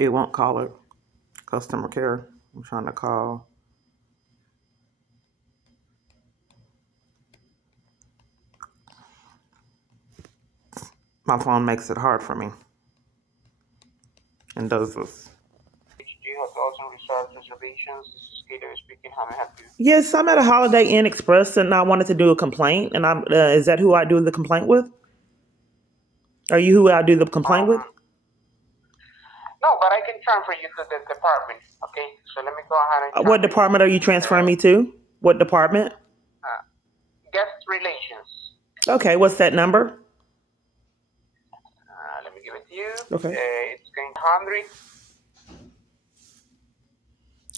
It won't call it customer care. I'm trying to call. My phone makes it hard for me and does this. HG Hotels and Resorts Reservations. This is Kato speaking. How may I help you? Yes, I'm at a Holiday Inn Express, and I wanted to do a complaint. And I'm is that who I do the complaint with? Are you who I do the complaint with? No, but I can transfer you to the department. Okay, so let me go ahead and. What department are you transferring me to? What department? Guest relations. Okay, what's that number? Let me give it to you. Okay. It's going 100.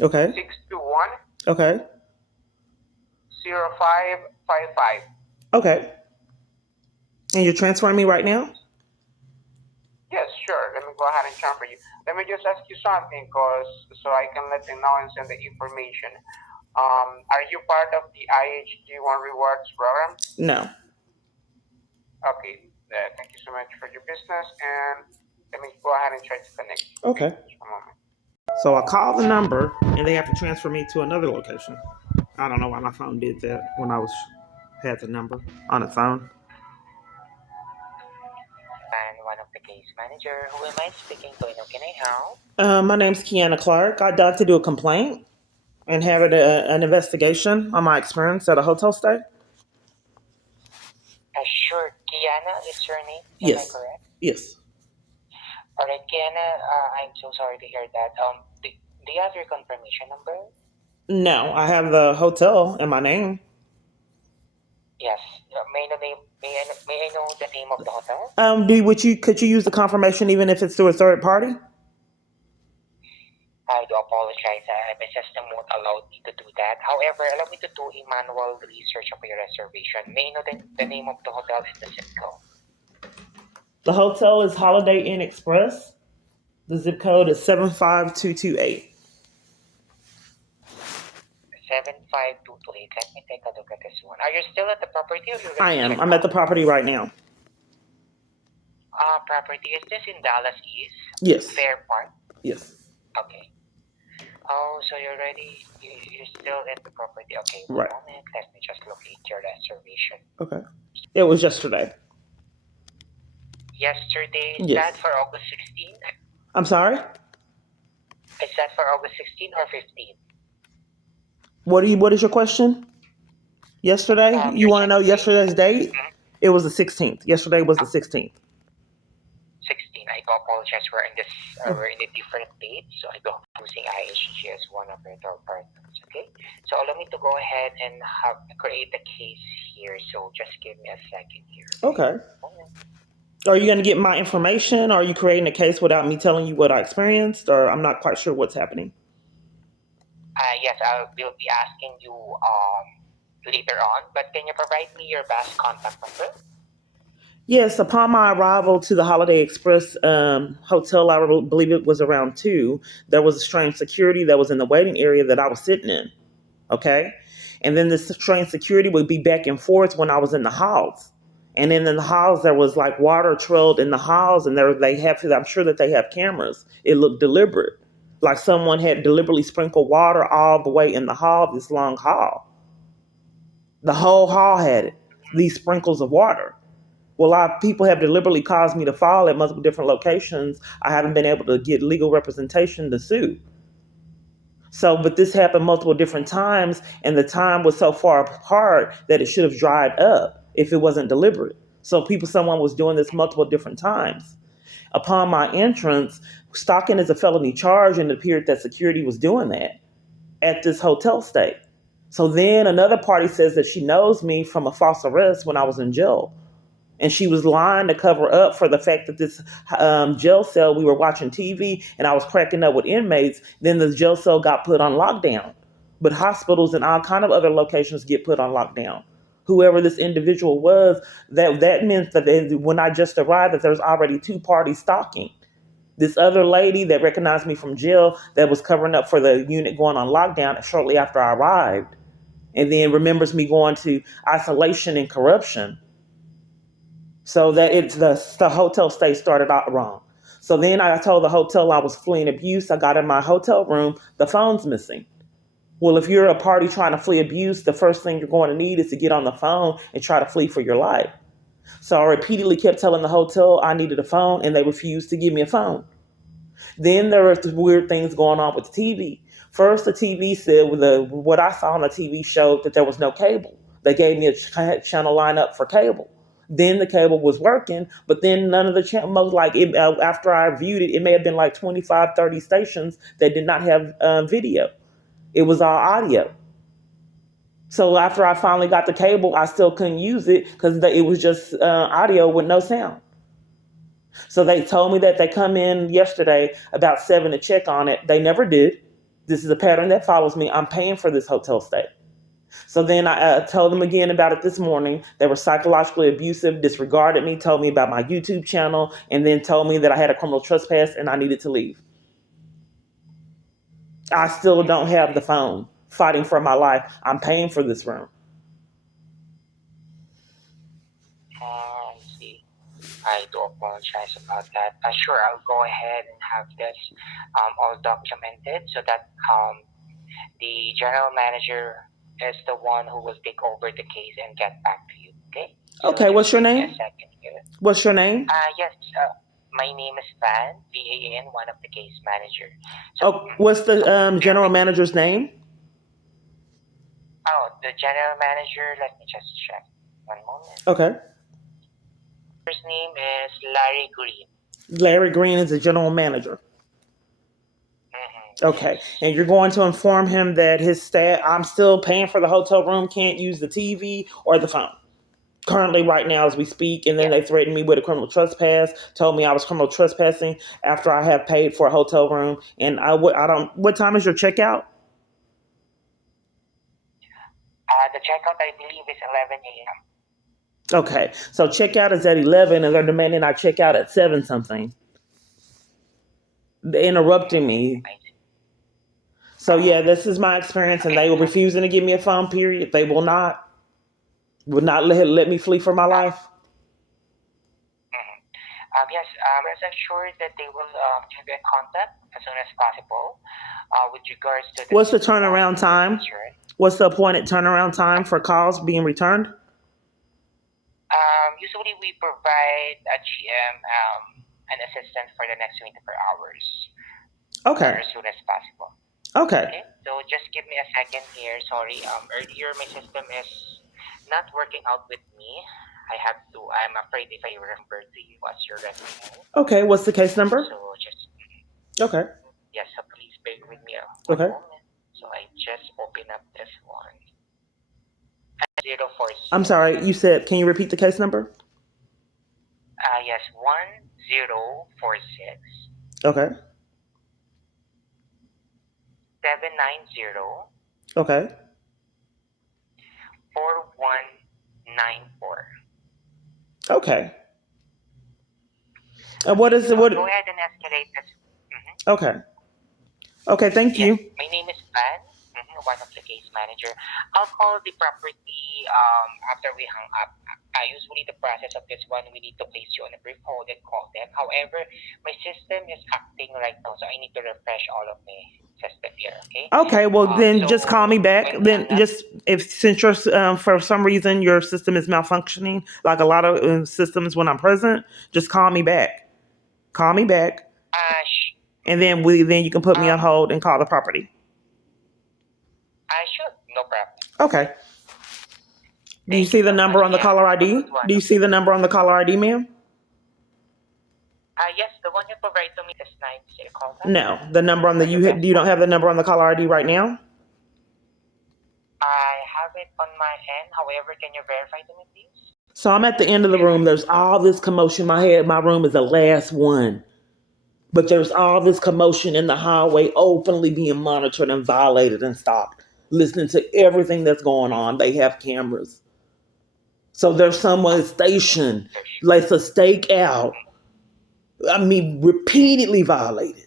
Okay. 621. Okay. 0555. Okay. And you're transferring me right now? Yes, sure. Let me go ahead and transfer you. Let me just ask you something, so I can let them know and send the information. Are you part of the IHG1 Rewards program? No. Okay. Thank you so much for your business, and let me go ahead and try to connect you. Okay. Just a moment. So I call the number, and they have to transfer me to another location. I don't know why my phone did that when I had the number on its phone. And one of the case manager. Who am I speaking to? How can I help? My name's Kiana Clark. I'd like to do a complaint and have an investigation on my experience at a hotel stay. Sure. Kiana is your name? Yes. Am I correct? Yes. All right, Kiana. I'm so sorry to hear that. Do you have your confirmation number? No, I have the hotel in my name. Yes. May I know the name of the hotel? Could you use the confirmation even if it's through a third party? I do apologize. My system won't allow me to do that. However, allow me to do a manual research of your reservation. May I know the name of the hotel and the zip code? The hotel is Holiday Inn Express. The zip code is 75228. 75228. Let me take a look at this one. Are you still at the property? Or I am. I'm at the property right now. Property. Is this in Dallas East? Yes. Fair Park? Yes. Okay. Oh, so you're still at the property. Okay, one Right. moment. Let me just locate your reservation. Okay. It was yesterday. Yesterday? Is Yes. that for August 16? I'm sorry? Is that for August 16 or 15? What is your question? Yesterday? You want to know yesterday's date? Mm-hmm. It was the 16th. Yesterday was the 16th. 16. I do apologize. We're in a different date, so I don't using IHG as one of our partners. Okay, so allow me to go ahead and create a case here. So just give me a second here. Okay. Are you going to get my information? Or are you creating a case without me telling you what I experienced? Or I'm not quite sure what's happening. Yes, I will be asking you later on. But can you provide me your best contact number? Yes, upon my arrival to the Holiday Express hotel, I believe it was around 2, there was a strange security that was in the waiting area that I was sitting in. Okay? And then this strange security would be back and forth when I was in the halls. And then in the halls, there was like water trailed in the halls, and I'm sure that they have cameras. It looked deliberate. Like someone had deliberately sprinkled water all the way in the hall, this long hall. The whole hall had it, these sprinkles of water. Well, a lot of people have deliberately caused me to fall at multiple different locations. I haven't been able to get legal representation to sue. So, but this happened multiple different times, and the time was so far apart that it should have dried up if it wasn't deliberate. So someone was doing this multiple different times. Upon my entrance, stalking is a felony charge, and it appeared that security was doing that at this hotel stay. So then another party says that she knows me from a false arrest when I was in jail. And she was lying to cover up for the fact that this jail cell, we were watching TV and I was cracking up with inmates. Then the jail cell got put on lockdown. But hospitals and all kind of other locations get put on lockdown. Whoever this individual was, that meant that when I just arrived, that there was already 2 parties stalking. This other lady that recognized me from jail that was covering up for the unit going on lockdown shortly after I arrived. And then remembers me going to isolation and corruption. So that the hotel stay started out wrong. So then I told the hotel I was fleeing abuse. I got in my hotel room, the phone's missing. Well, if you're a party trying to flee abuse, the first thing you're going to need is to get on the phone and try to flee for your life. So I repeatedly kept telling the hotel I needed a phone, and they refused to give me a phone. Then there were weird things going on with the TV. First, the TV said what I saw on the TV showed that there was no cable. They gave me a channel lineup for cable. Then the cable was working, but then none of the channels, after I viewed it, it may have been like 25, 30 stations that did not have video. It was all audio. So after I finally got the cable, I still couldn't use it because it was just audio with no sound. So they told me that they come in yesterday about 7 to check on it. They never did. This is a pattern that follows me. I'm paying for this hotel stay. So then I told them again about it this morning. They were psychologically abusive, disregarded me, told me about my YouTube channel, and then told me that I had a criminal trespass and I needed to leave. I still don't have the phone. Fighting for my life. I'm paying for this room. I see. I do apologize about that. Sure, I'll go ahead and have this all documented so that the general manager is the one who will take over the case and get back to you. Okay. So Okay, what's your name? a second here. What's your name? Yes. My name is Van, VAN, one of the case manager. So, Oh, what's the general manager's name? the general manager. Let me just check. One moment. Okay. His name is Larry Green. Larry Green is the general manager. Mm-hmm. Okay. And you're going to inform him that his staff, I'm still paying for the hotel room, can't use the TV or the phone. Currently, right now, as we speak, and then they threatened me with a criminal trespass, told me I was criminal trespassing after I have paid for a hotel room. And what time is your checkout? The checkout, I believe, is 11 a.m. Okay, so checkout is at 11, and they're demanding I check out at 7 something. They're interrupting me. So yeah, this is my experience, and they were refusing to give me a phone. Period. They would not let me flee for my life. Yes, rest assured that they will keep in contact as soon as possible. With regards to What's the turnaround time? concern. What's the appointed turnaround time for calls being returned? Usually we provide a GM an assistant for the next 24 hours. Okay. As soon as possible. Okay. So just give me a second here. Sorry. Earlier my system is not working out with me. I'm afraid if I remember to you as your resident. Okay. What's the case number? So just Okay. yes, so please bear with me a Okay. moment. So I just open up this one. 046. I'm sorry. You said. Can you repeat the case number? Yes, 1046 Okay. 790 Okay. 4194. Okay. And what is it? What? Go ahead and escalate this. Okay. Okay. Thank you. My name is Van, one of the case manager. I'll call the property after we hung up. Usually the process of this one, we need to place you on a brief hold and call them. However, my system is acting right now, so I need to refresh all of my system here, okay? Okay, well then so just call me back. when Then we hang up- since your for some reason your system is malfunctioning, like a lot of systems when I'm present, just call me back. Call me back, and then you can put me on hold and call the property. sure, no problem. Okay. Do you see the number on the caller ID? Do you see the number on the caller ID, ma'am? Yes, the one you provide to me is 90. Call that? No, the number on the you don't have the number on the caller ID right now. I have it on my end. However, can you verify to me, please? So I'm at the end of the room. There's all this commotion. My room is the last one. But there's all this commotion in the hallway, openly being monitored and violated and stopped. Listening to everything that's going on. They have cameras. So there's someone stationed, like a stakeout. Repeatedly violated.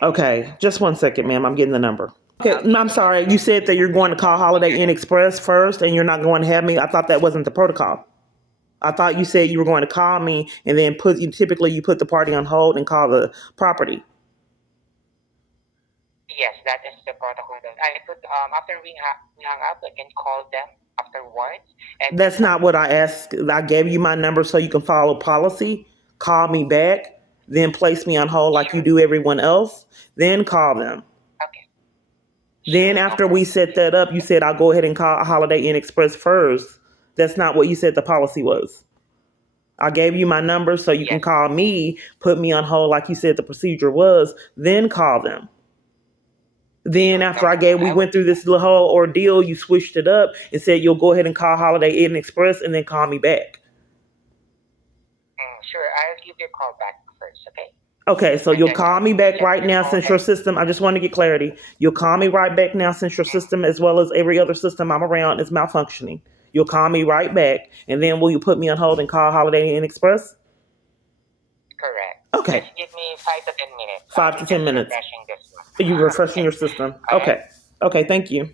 Okay, just 1 second, ma'am. I'm getting the number. Okay, I'm sorry. You said that you're going to call Holiday Inn Express first and you're not going to have me. I thought that wasn't the protocol. I thought you said you were going to call me and then typically you put the party on hold and call the property. Yes, that is the protocol that I put. After we hung up, I can call them afterwards, and That's not what I asked. I gave you my number so you can follow policy. Call me back, then place me on hold like you sure. do everyone else, then call them. Okay, Then sure, no after we problem. set that up, you said I'll go ahead and call Holiday Inn Express first. That's not what you said the policy was. I gave you my number so you can Yes, call me, put me on hold like you said the procedure was, then call them. Then sure, no after problem. we I will went do through that. this little whole ordeal, you switched it up and said you'll go ahead and call Holiday Inn Express and then call me back. Sure, I'll give you a call back first, okay? Okay, so And you'll then call me back let me right just now go since your ahead. system, I just want to get clarity. You'll call me right back now since your Mm, system, as well as every other system I'm around, is malfunctioning. You'll call me right back, and then will you put me on hold and call Holiday Inn Express? correct. Okay, Just give me 5 to 10 minutes. I'll five be to just ten minutes. refreshing this one. Are you refreshing Okay. your system? All right. Okay, okay, thank you.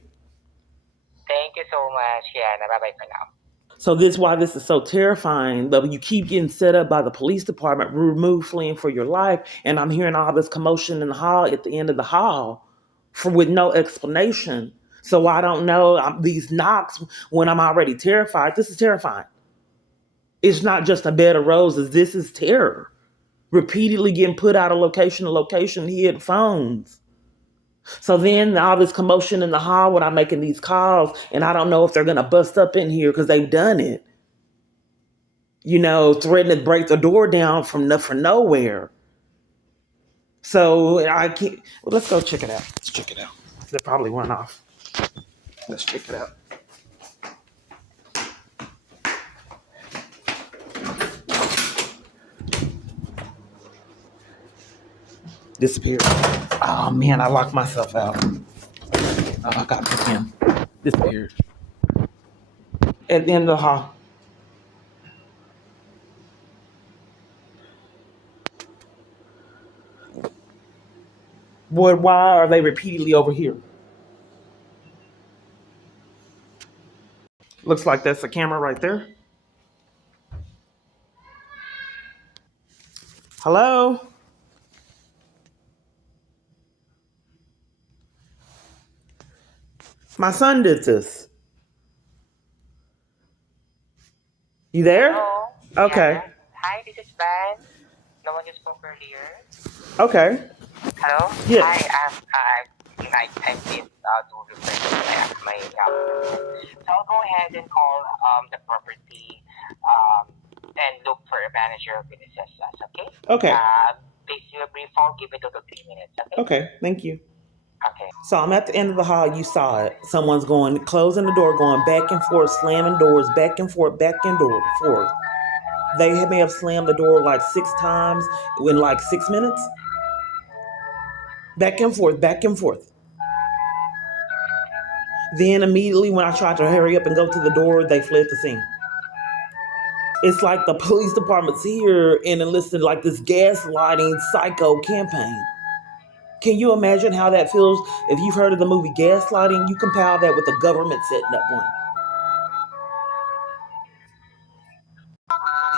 Thank you so much, Yana. Bye bye for now. So this is why this is so terrifying. But you keep getting set up by the police department, remove fleeing for your life, and I'm hearing all this commotion in the hall at the end of the hall, for with no explanation. So I don't know these knocks when I'm already terrified. This is terrifying. It's not just a bed of roses. This is terror. Repeatedly getting put out of location to location, hid phones. So then all this commotion in the hall when I'm making these calls, and I don't know if they're gonna bust up in here because they've done it. Threatening to break the door down from nowhere. So I can't. Well, let's go check it out. Let's check it out. They probably went off. Let's check it out. Disappeared. Oh man, I locked myself out. Oh, I got to him. Disappeared. At the end of the hall. Boy, why are they repeatedly over here? Looks like that's a camera right there. Hello? My son did this. You there? Hello, Okay. Yana. Hi, this is Van. The one you spoke earlier. Okay. Hello. Yes. Hi, I did do refresh my document. So I'll go ahead and call the property and look for a manager who can assist us. Okay. Okay. Please do a brief call. Give it 2 to 3 minutes. Okay. Okay. Thank you. Okay. So I'm at the end of the hall. You saw it. Someone's going, closing the door, going back and forth, slamming doors, back and forth, forth. They may have slammed the door like 6 times in like 6 minutes. Back and forth, back and forth. Then immediately when I tried to hurry up and go to the door, they fled the scene. It's like the police department's here and enlisted like this gaslighting psycho campaign. Can you imagine how that feels? If you've heard of the movie Gaslighting, you compile that with the government setting up one.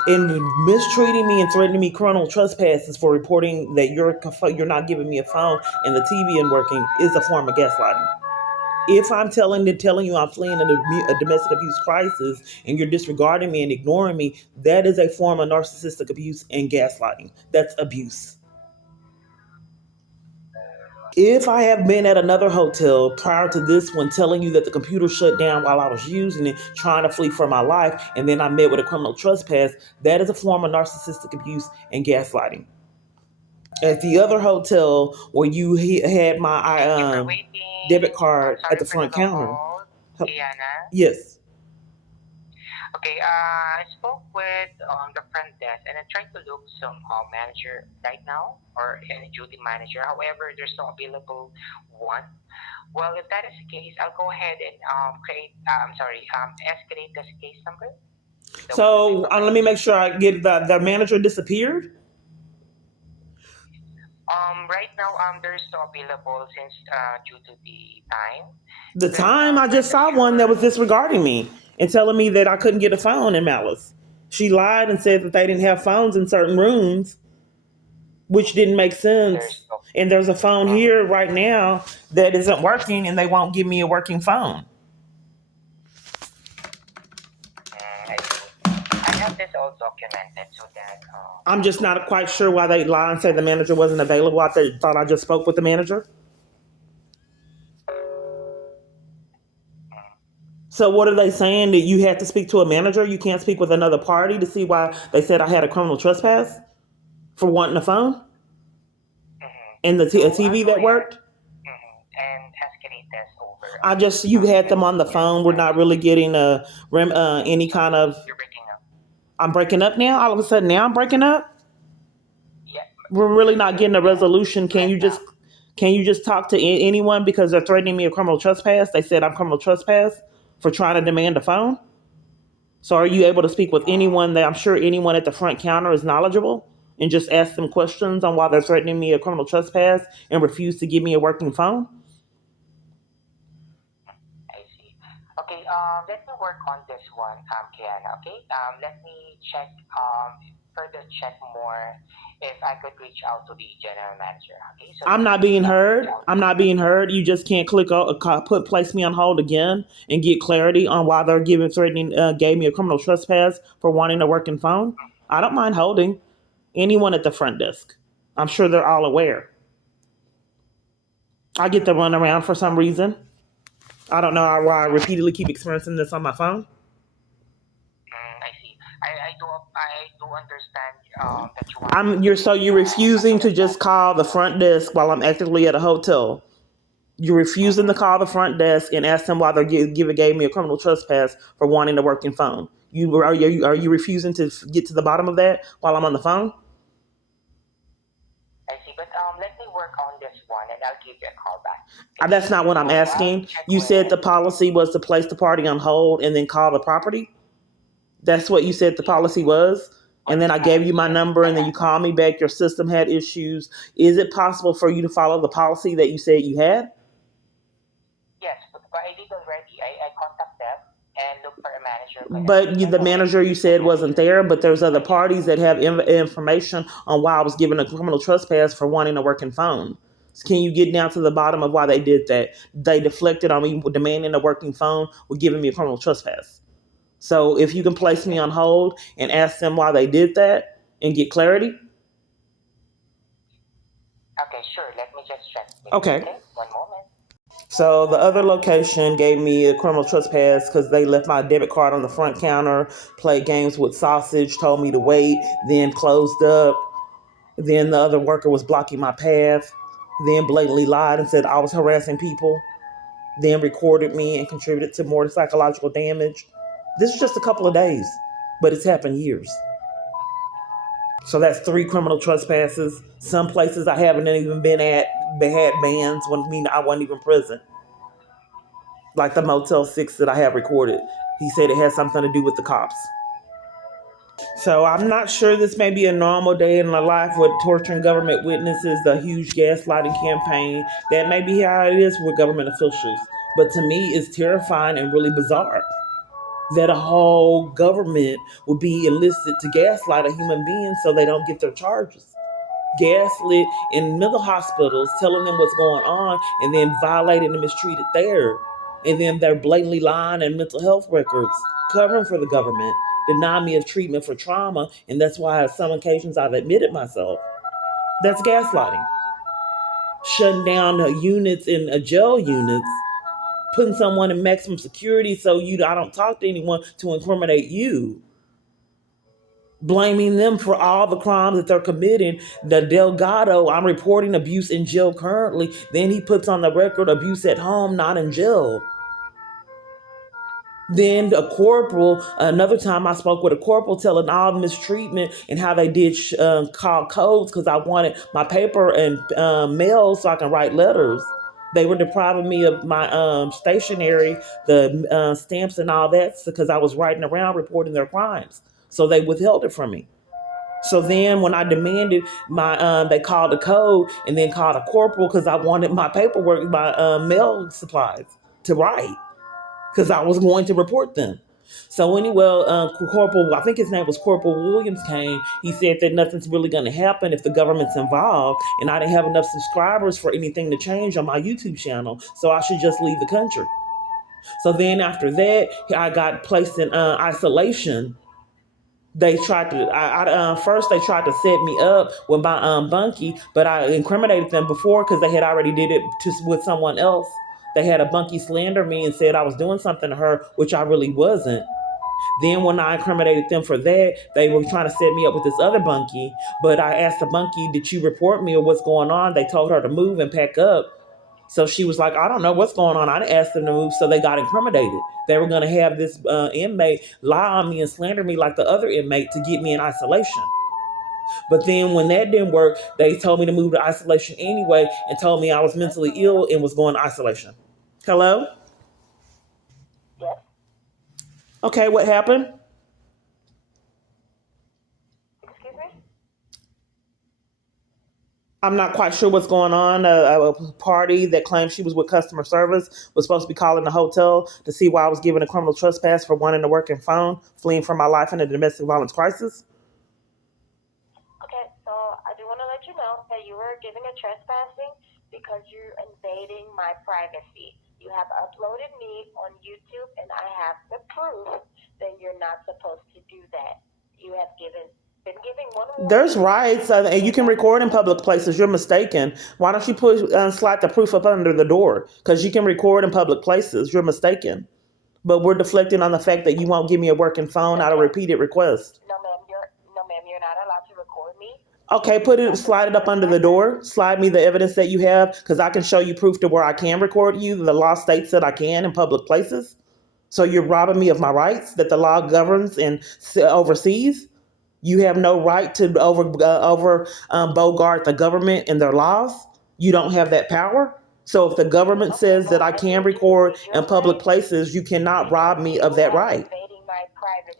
And mistreating me and threatening me criminal trespasses for reporting that you're not giving me a phone and the TV isn't working is a form of gaslighting. If I'm telling you I'm fleeing a domestic abuse crisis and you're disregarding me and ignoring me, that is a form of narcissistic abuse and gaslighting. That's abuse. If I have been at another hotel prior to this one telling you that the computer shut down while I was using it, trying to flee for my life, and then I met with a criminal trespass, that is a form of narcissistic abuse and gaslighting. At the other hotel where you had my Thank you for waiting. debit card at Sorry the for the front long counter. hold, Yana. Yes. Okay, I spoke with the front desk and I tried to look some manager right now or any duty manager. However, there's no available one. Well, if that is the case, I'll go ahead and escalate this case number, the one that I So let me provided. make sure I get the manager disappeared. Right now, there's no available since due to the time. The But time I rest just saw one that assured, was disregarding me and telling me that I couldn't get a phone in Malice. She lied and said that they didn't have phones in certain rooms, which didn't make There's sense. no. And there's a phone Mm, here right now that isn't working, and they won't give me a working phone. I see. I have this all documented so that I'm just not quite sure why they lie and say the manager wasn't available. Thought I just spoke with the manager. mm, So what are they saying, that you have to speak to a manager? You can't speak with another party to see why they said I had a criminal trespass for wanting a phone and So a I'll TV go that ahead, worked? and escalate this over You to had the them on the senior phone. We're not manager. really getting any kind of. You're breaking up. I'm breaking up now. All of a sudden, now I'm breaking up. Yeah, We're really not getting a yes, resolution. right now. Can you just talk to anyone, because they're threatening me a criminal trespass? They said I'm criminal trespass for trying to demand a phone. So are you able to speak with anyone? That I'm sure anyone at the front counter is knowledgeable, and just ask them questions on why they're threatening me a criminal trespass and refuse to give me a working phone? I see. Okay, let me work on this one, Kiana. Okay, let me check, further check more if I could reach out to the general manager. Okay, so I'm let not me being reach heard. out I'm to not him. being heard. You just can't place me on hold again and get clarity on why they're gave me a criminal trespass for wanting a working phone. I don't mind holding anyone at the front desk. I'm sure they're all aware. I get to run around for some reason. I don't know why I repeatedly keep experiencing this on my phone. I see. I do understand that you want to You're refusing avail to of just that call the front desk while I'm actively at a hotel. You're refusing to call the front desk and ask them why gave me a criminal trespass for wanting a working phone. Are you refusing to get to the bottom of that while I'm on the phone? I see, but let me work on this one, and I'll give you a call back. Okay. That's not what I'm So I'll asking. check You said with. the policy was to place the party on hold and then call the property. That's what you said the Yes, policy was. on And then this I gave you policy, my yes, number, and then you correct. called me back. Your system had issues. Is it possible for you to follow the policy that you said you had? Yes, but I did already. I contact them and look for a manager But connected. the I'm already manager you with the said wasn't manager there, but there's other right here. parties that have information on why I was given a criminal trespass for wanting a working phone. Can you get down to the bottom of why they did that? They deflected on me demanding a working phone with giving me a criminal trespass. So if you can place me Let on me. hold and ask them why they did that and get clarity. Okay, sure. Let me just check with you. Okay. Okay, one moment. So the other location gave me a criminal trespass because they left my debit card on the front counter, played games with sausage, told me to wait, then closed up. Then the other worker was blocking my path, then blatantly lied and said I was harassing people, then recorded me and contributed to more psychological damage. This is just a couple of days, but it's happened years. So that's 3 criminal trespasses. Some places I haven't even been at, they had bans when I wasn't even present. Like the Motel 6 that I have recorded. He said it had something to do with the cops. So I'm not sure this may be a normal day in the life with torturing government witnesses, the huge gaslighting campaign. That may be how it is with government officials. But to me, it's terrifying and really bizarre that a whole government would be enlisted to gaslight a human being so they don't get their charges. Gaslit in mental hospitals, telling them what's going on, and then violated and mistreated there. And then they're blatantly lying in mental health records, covering for the government, deny me of treatment for trauma, and that's why on some occasions I've admitted myself. That's gaslighting. Shutting down units in jail units, putting someone in maximum security so I don't talk to anyone to incriminate you, blaming them for all the crimes that they're committing. The Delgado, I'm reporting abuse in jail currently. Then he puts on the record abuse at home, not in jail. Then a corporal, another time I spoke with a corporal telling all the mistreatment and how they did call codes because I wanted my paper and mail so I can write letters. They were depriving me of my stationery, the stamps and all that because I was writing around reporting their crimes. So they withheld it from me. So then when I demanded they called a code and then called a corporal because I wanted my paperwork, my mail supplies to write because I was going to report them. So anyway, Corporal, I think his name was Corporal Williams came. He said that nothing's really going to happen if the government's involved, and I didn't have enough subscribers for anything to change on my YouTube channel, so I should just leave the country. So then after that, I got placed in isolation. They tried to. First they tried to set me up with my bunkie, but I incriminated them before because they had already did it with someone else. They had a bunkie slander me and said I was doing something to her, which I really wasn't. Then when I incriminated them for that, they were trying to set me up with this other bunkie. But I asked the bunkie, "Did you report me or what's going on?" They told her to move and pack up. So she was like, "I don't know what's going on." I didn't ask them to move, so they got incriminated. They were going to have this inmate lie on me and slander me like the other inmate to get me in isolation. But then when that didn't work, they told me to move to isolation anyway and told me I was mentally ill and was going to isolation. Hello? Yes. Okay, what happened? Excuse me? I'm not quite sure what's going on. A party that claimed she was with customer service was supposed to be calling the hotel to see why I was given a criminal trespass for wanting to work in phone, fleeing from my life in a domestic violence crisis. Okay, so I do want to let you know that you were giving a trespassing because you're invading my privacy. You have uploaded me on YouTube, and I have the proof that you're not supposed to do that. You have been giving one on There's rights, and you can record in public places. You're mistaken. Why don't you slide the proof up under the door? Because you can record in public places. You're mistaken. But we're deflecting on the fact that you won't give me a working phone out of repeated requests. No, ma'am, you're not allowed to record me. Okay, slide it up under the door. Slide me the evidence that you have, because I can show you proof to where I can record you. The law states that I can in public places. So you're robbing me of my rights that the law governs and oversees. You have no right to bogart the government and their laws. You don't have that power. So if the government says that I can record in public places, you cannot rob me of that right. Invading my privacy.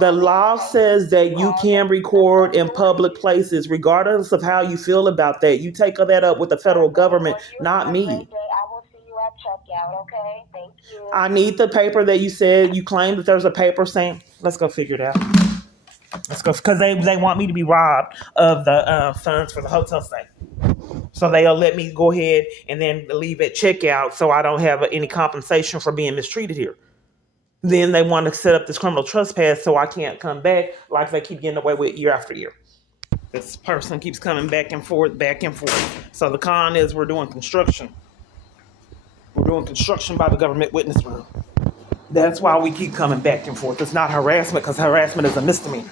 The law says that you can record in public places, regardless of how you feel about that. You take that up with the federal government, not me. I will see you at checkout, okay? Thank you. I need the paper that you said you claimed that there's a paper saying. Let's go figure it out. Let's go, because they want me to be robbed of the funds for the hotel stay. So they'll let me go ahead and then leave at checkout, so I don't have any compensation for being mistreated here. Then they want to set up this criminal trespass so I can't come back, like they keep getting away with year after year. This person keeps coming back and forth, back and forth. So the con is we're doing construction. We're doing construction by the government witness room. That's why we keep coming back and forth. It's not harassment, because harassment is a misdemeanor.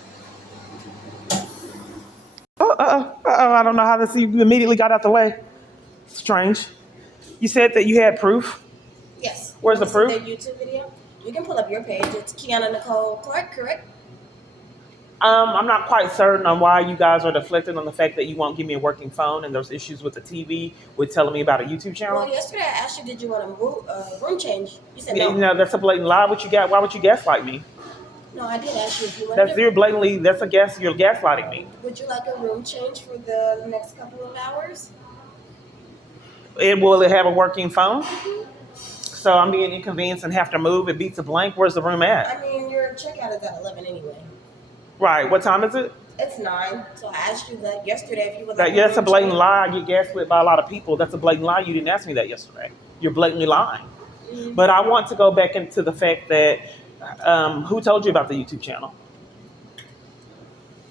I don't know how this. You immediately got out the way. Strange. You said that you had proof. Yes. Where's the proof? The YouTube video. You can pull up your page. It's Kiana Nicole Clark, correct? I'm not quite certain on why you guys are deflecting on the fact that you won't give me a working phone, and there's issues with the TV with telling me about a YouTube channel. Well, yesterday I asked you, did you want a room change? You said Yeah, no. no, that's a blatant lie. Why would you gaslight me? No, I did ask you if you wanted. You're gaslighting me. Would you like a room change for the next couple of hours? Will it have a working phone? So I'm being inconvenienced and have to move. It beats a blank. Where's the room at? I mean, your checkout is at 11 anyway. Right. What time is it? It's 9. So I asked you that yesterday if you would like. That's a blatant lie. I get gaslit by a lot of people. That's a blatant lie. You didn't ask me that yesterday. You're blatantly lying. Mm-hmm. But I want to go back into the fact that who told you about the YouTube channel?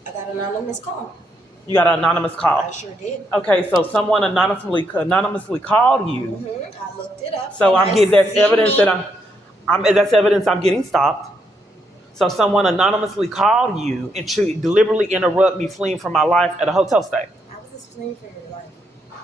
I got an anonymous call. You got an anonymous call? I sure did. Okay, so someone anonymously called you. Mm-hmm. I looked it up. So that's evidence that that's evidence I'm getting stopped. So someone anonymously called you and deliberately interrupt me fleeing from my life at a hotel stay. How was this fleeing for your life?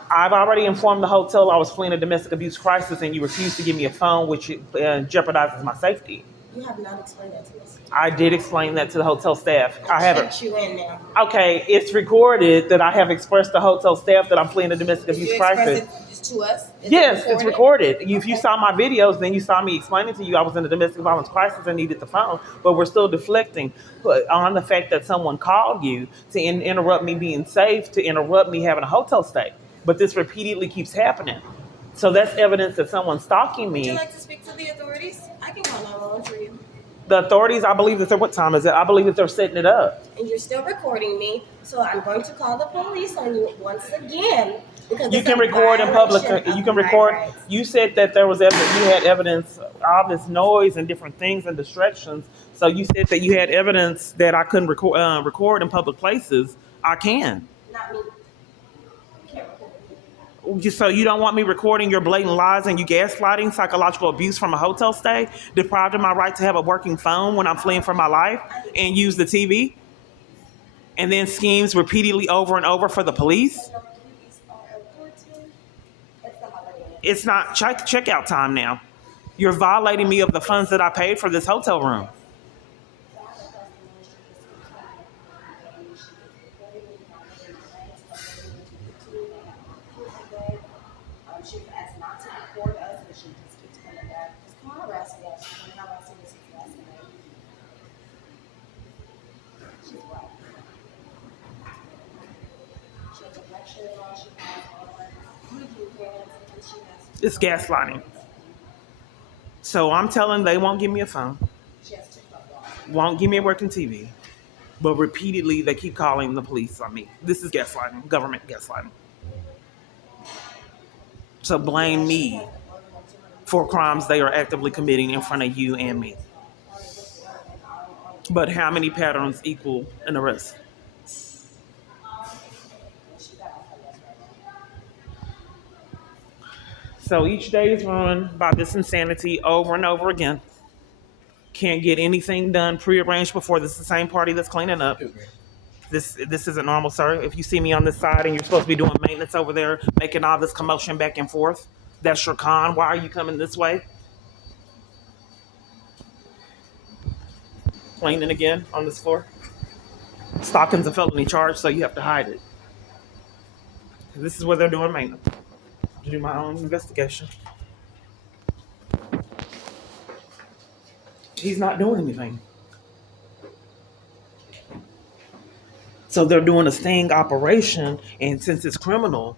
I've already informed the hotel I was fleeing a domestic abuse crisis, and you refused to give me a phone, which jeopardizes my safety. You have not explained that to us. I did explain that to the hotel staff. I haven't. Checked you in now. Okay, it's recorded that I have expressed to hotel staff that I'm fleeing a domestic abuse crisis. To us? Yes, it's recorded. If you saw my videos, then you saw me explaining to you I was in a domestic violence crisis and needed the phone. But we're still deflecting on the fact that someone called you to interrupt me being safe, to interrupt me having a hotel stay. But this repeatedly keeps happening. So that's evidence that someone's stalking me. Would you like to speak to the authorities? I can call 911 for you. The authorities, I believe that they're, what time is it? I believe that they're setting it up. And you're still recording me, so I'm going to call the police on you once again because You it's can a record in public. violation You of can my record. rights. You said that there was evidence. You had evidence of all this noise and different things and distractions. So you said that you had evidence that I couldn't record in public places. I can. Not me. Can't record me. So you don't want me recording your blatant lies and you gaslighting, psychological abuse from a hotel stay, deprived of my right to have a working phone when I'm fleeing for my life, and use the TV, and then schemes repeatedly over and over for the police. So no police are important. It's the holiday. It's not checkout time now. You're violating me of the funds that I paid for this hotel room. So I have a customer, she just keeps calling, and she is recording me on her rights, uploading it to YouTube. They have a computer today. She was asked not to record us, but she just keeps coming back. It's called harassing us. When harassing us is harassing us. She's right. She has a black shirt on. She has on blue pants, and she has. It's gaslighting. So I'm telling them they won't give me a phone, She has TikTok on. won't give me a working TV, but repeatedly they keep calling the police on me. This is gaslighting, government gaslighting. So blame me for crimes they are actively committing in front of you and me. But how many patterns equal an arrest? So each day is ruined by this insanity over and over again. Can't get anything done prearranged before. This is the same party that's cleaning up. This isn't normal, sir. If you see me on this side and you're supposed to be doing maintenance over there, making all this commotion back and forth, that's your con. Why are you coming this way? Cleaning again on this floor. Stalking's a felony charge, so you have to hide it. This is where they're doing maintenance. To do my own investigation. He's not doing anything. So they're doing a sting operation, and since it's criminal,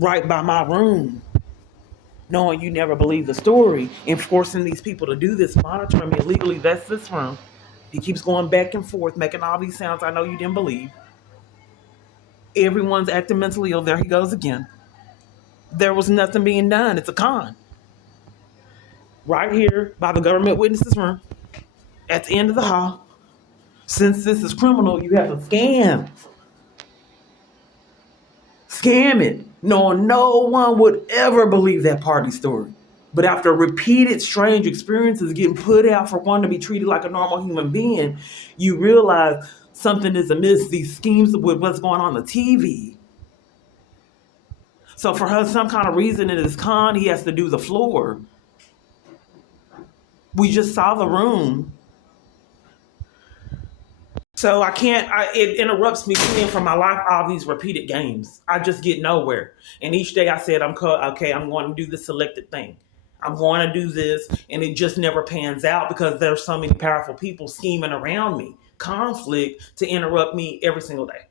right by my room, knowing you never believe the story, and forcing these people to do this, monitoring me illegally, that's this room. He keeps going back and forth, making all these sounds I know you didn't believe. Everyone's acting mentally ill. There he goes again. There was nothing being done. It's a con. Right here by the government witnesses room, at the end of the hall. Since this is criminal, you have to scam. Scam it. Knowing no one would ever believe that party story. But after repeated strange experiences getting put out for one to be treated like a normal human being, you realize something is amiss. These schemes with what's going on the TV. So for her, some kind of reason in his con, he has to do the floor. We just saw the room. So I can't, it interrupts me seeing from my life all these repeated games. I just get nowhere. And each day I said, okay, I'm going to do the selected thing. I'm going to do this. And it just never pans out because there's so many powerful people scheming around me. Conflict to interrupt me every single day.